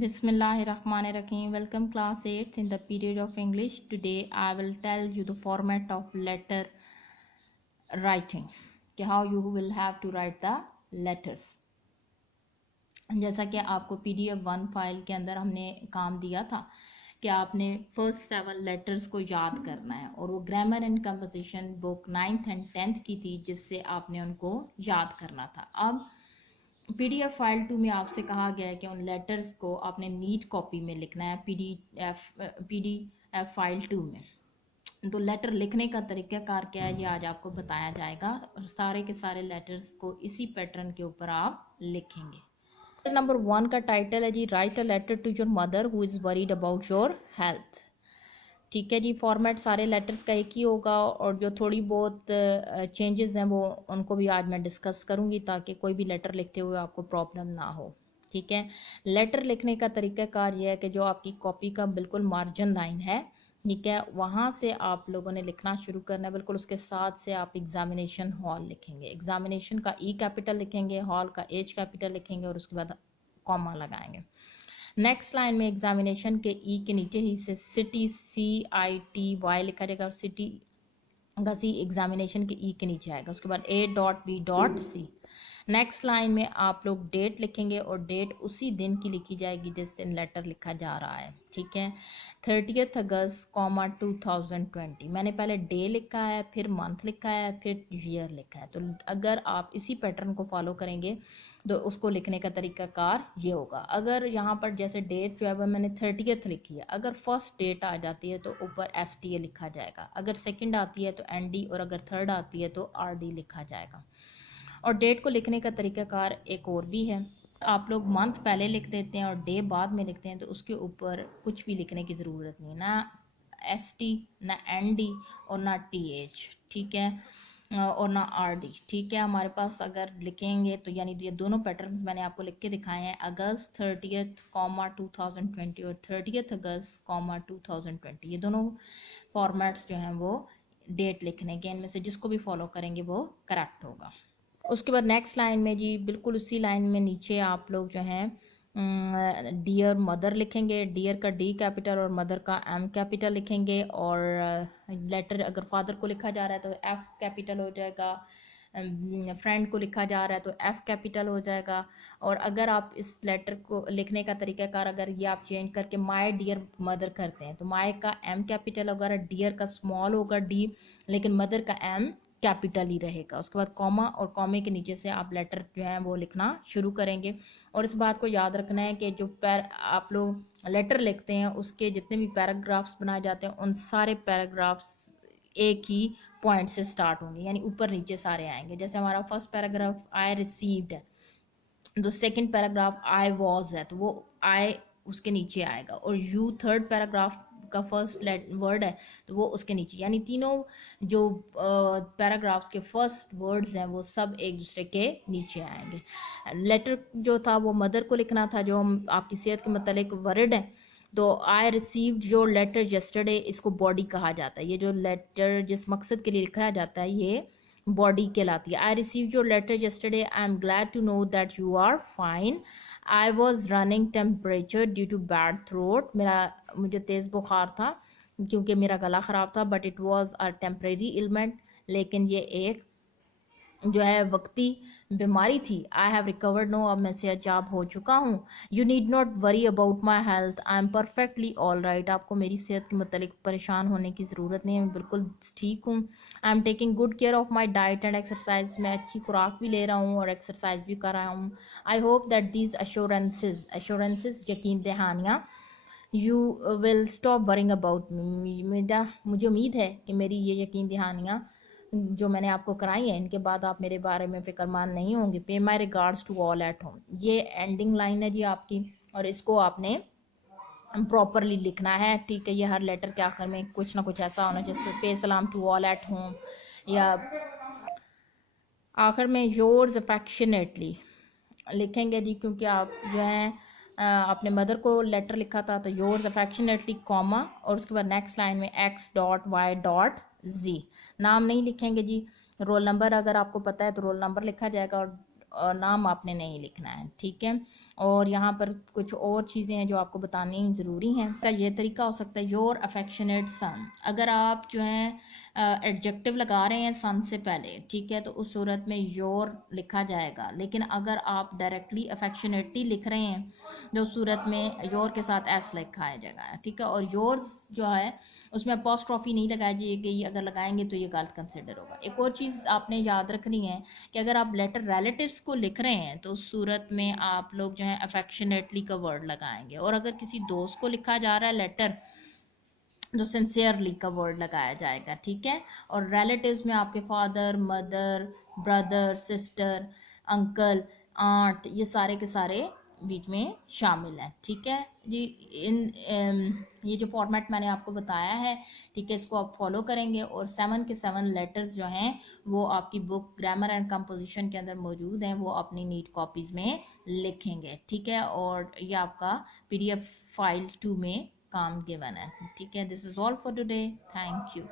Bismillahirrahmanirrahim. Welcome class 8th in the period of English. Today I will tell you the format of letter writing. How you will have to write the letters. जैसा कि आपको PDF1 file के अंदर हमने काम दिया था कि आपने फर्स्ट 7 लेटर्स को याद करना है और वो grammar and composition book 9th and 10th की थी जिससे आपने उनको याद करना था. अब PDF फाइल 2 में आपसे कहा गया है कि उन लेटर्स को आपने नीट कॉपी में लिखना है PDF फाइल 2 में. तो लेटर लिखने का तरीक़ाकार क्या है ये आज आपको बताया जाएगा और सारे के सारे लेटर्स को इसी पैटर्न के ऊपर आप लिखेंगे. नंबर 1 का टाइटल है जी write a letter to your mother who is worried about your health. ठीक है जी. फॉर्मेट सारे लेटर्स का एक ही होगा और जो थोड़ी बहुत चेंजेस हैं वो उनको भी आज मैं डिस्कस करूंगी ताकि कोई भी लेटर लिखते हुए आपको प्रॉब्लम ना हो. ठीक है. लेटर लिखने का तरीक़ाकार ये है कि जो आपकी कॉपी का बिल्कुल मार्जिन लाइन है, ठीक है, वहाँ से आप लोगों ने लिखना शुरू करना है. बिल्कुल उसके साथ से आप एग्जामिनेशन हॉल लिखेंगे. एग्जामिनेशन का E कैपिटल लिखेंगे, हॉल का H कैपिटल लिखेंगे और उसके बाद कॉमा लगाएंगे. नेक्स्ट लाइन में एग्जामिनेशन के ई के नीचे ही से सिटी CITY लिखा जाएगा और सिटी का C एग्जामिनेशन के ई के नीचे आएगा. उसके बाद A.B.C. नेक्स्ट लाइन में आप लोग डेट लिखेंगे और डेट उसी दिन की लिखी जाएगी जिस दिन लेटर लिखा जा रहा है. ठीक है. 30 अगस्त 2020. मैंने पहले डे लिखा है, फिर मंथ लिखा है, फिर ईयर लिखा है. तो अगर आप इसी पैटर्न को फॉलो करेंगे तो उसको लिखने का तरीक़ाकार ये होगा. अगर यहाँ पर जैसे डेट जो है वह मैंने 30 लिखी है, अगर फर्स्ट डेट आ जाती है तो ऊपर STA लिखा जाएगा, अगर सेकंड आती है तो ND और अगर थर्ड आती है तो RD लिखा जाएगा. और डेट को लिखने का तरीक़ाकार एक और भी है. आप लोग मंथ पहले लिख देते हैं और डे बाद में लिखते हैं तो उसके ऊपर कुछ भी लिखने की ज़रूरत नहीं, ना ST ना ND और ना TH. ठीक है. और ना RD. ठीक है. हमारे पास अगर लिखेंगे तो यानी ये दोनों पैटर्न्स मैंने आपको लिख के दिखाए हैं. अगस्त 30, 2020 और 30 अगस्त 2020. ये दोनों फॉर्मेट्स जो हैं वो डेट लिखने के, इनमें से जिसको भी फॉलो करेंगे वो करेक्ट होगा. उसके बाद नेक्स्ट लाइन में जी बिल्कुल उसी लाइन में नीचे आप लोग जो हैं डियर मदर लिखेंगे. डियर का D कैपिटल और मदर का M कैपिटल लिखेंगे. और लेटर अगर फादर को लिखा जा रहा है तो F कैपिटल हो जाएगा. फ्रेंड को लिखा जा रहा है तो F कैपिटल हो जाएगा. और अगर आप इस लेटर को लिखने का तरीक़ाकार अगर ये आप चेंज करके माय डियर मदर करते हैं तो माय का M कैपिटल होगा, डियर का स्मॉल होगा D, लेकिन मदर का M कैपिटल ही रहेगा. उसके बाद कॉमा और कॉमे के नीचे से आप लेटर जो है वो लिखना शुरू करेंगे. और इस बात को याद रखना है कि जो आप लोग लेटर लिखते हैं उसके जितने भी पैराग्राफ्स बनाए जाते हैं उन सारे पैराग्राफ्स एक ही पॉइंट से स्टार्ट होंगे, यानी ऊपर नीचे सारे आएंगे. जैसे हमारा फर्स्ट पैराग्राफ आई रिसीव्ड है तो सेकंड पैराग्राफ आई वॉज है तो वो आई उसके नीचे आएगा. और यू थर्ड पैराग्राफ का फर्स्ट वर्ड है तो वो उसके नीचे, यानी तीनों जो पैराग्राफ्स के फर्स्ट वर्ड्स हैं वो सब एक दूसरे के नीचे आएंगे. लेटर जो था वो मदर को लिखना था, जो हम आपकी सेहत के मतलब वर्ड है. तो I received your letter yesterday, इसको बॉडी कहा जाता है. ये जो लेटर जिस मकसद के लिए लिखा जाता है ये बॉडी कहलाती है. I receive your letter yesterday, I am glad to know that you are fine. I was running temperature due to bad throat, मुझे तेज़ बुखार था क्योंकि मेरा गला ख़राब था. But it was a temporary ailment, लेकिन ये एक जो है वक्ती बीमारी थी. आई हैव रिकवर्ड नो, अब मैं सेहतयाब हो चुका हूँ. You need not worry about my health, I am perfectly all right, आपको मेरी सेहत के मतलब परेशान होने की ज़रूरत नहीं है, मैं बिल्कुल ठीक हूँ. I am taking good care of my diet and exercise, मैं अच्छी खुराक भी ले रहा हूँ और एक्सरसाइज भी कर रहा हूँ. I hope that these assurances यकीन दहानियाँ you will stop worrying about me, मुझे उम्मीद है कि मेरी ये यकीन दहानियाँ जो मैंने आपको कराई है इनके बाद आप मेरे बारे में फिक्रमान नहीं होंगे. Pay my regards to all at home, ये एंडिंग लाइन है जी आपकी और इसको आपने प्रॉपरली लिखना है. ठीक है. ये हर लेटर के आखिर में कुछ ना कुछ ऐसा होना चाहिए, पे सलाम टू ऑल एट होम, या आखिर में योर्स अफेक्शनेटली लिखेंगे जी, क्योंकि आप जो हैं अपने मदर को लेटर लिखा था तो योर्स अफेक्शनेटली कॉमा और उसके बाद नेक्स्ट लाइन में X.Y.Z. नाम नहीं लिखेंगे जी. रोल नंबर अगर आपको पता है तो रोल नंबर लिखा जाएगा और नाम आपने नहीं लिखना है. ठीक है. और यहाँ पर कुछ और चीज़ें हैं जो आपको बतानी ज़रूरी हैं। का ये तरीका हो सकता है, योर अफेक्शनेट सन। अगर आप जो है एडजेक्टिव लगा रहे हैं सन से पहले, ठीक है, तो उस सूरत में योर लिखा जाएगा। लेकिन अगर आप डायरेक्टली अफेक्शनेटली लिख रहे हैं जो सूरत में योर के साथ एस लिखा जाएगा, ठीक है। और योर्स जो है उसमें अपोस्ट्रोफी नहीं लगाई जाएगी, अगर लगाएंगे तो ये गलत कंसिडर होगा। एक और चीज़ आपने याद रखनी है कि अगर आप लेटर रिलेटिव्स को लिख रहे हैं तो उस सूरत में आप लोग जो है अफेक्शनेटली का वर्ड लगाएंगे। और अगर किसी दोस्त को लिखा जा रहा है लेटर, जो सिंसियरली का वर्ड लगाया जाएगा, ठीक है। और रिलेटिव्स में आपके father, mother, brother, sister, uncle, aunt, ये सारे के सारे बीच में शामिल हैं, ठीक है जी। ये जो फॉर्मेट मैंने आपको बताया है, ठीक है, इसको आप फॉलो करेंगे और 7 के 7 लेटर्स जो हैं वो आपकी बुक ग्रामर एंड कंपोजिशन के अंदर मौजूद हैं, वो अपनी नीट कॉपीज़ में लिखेंगे, ठीक है। और ये आपका PDF फाइल 2 में काम गिवन है, ठीक है। This is all for today, thank you.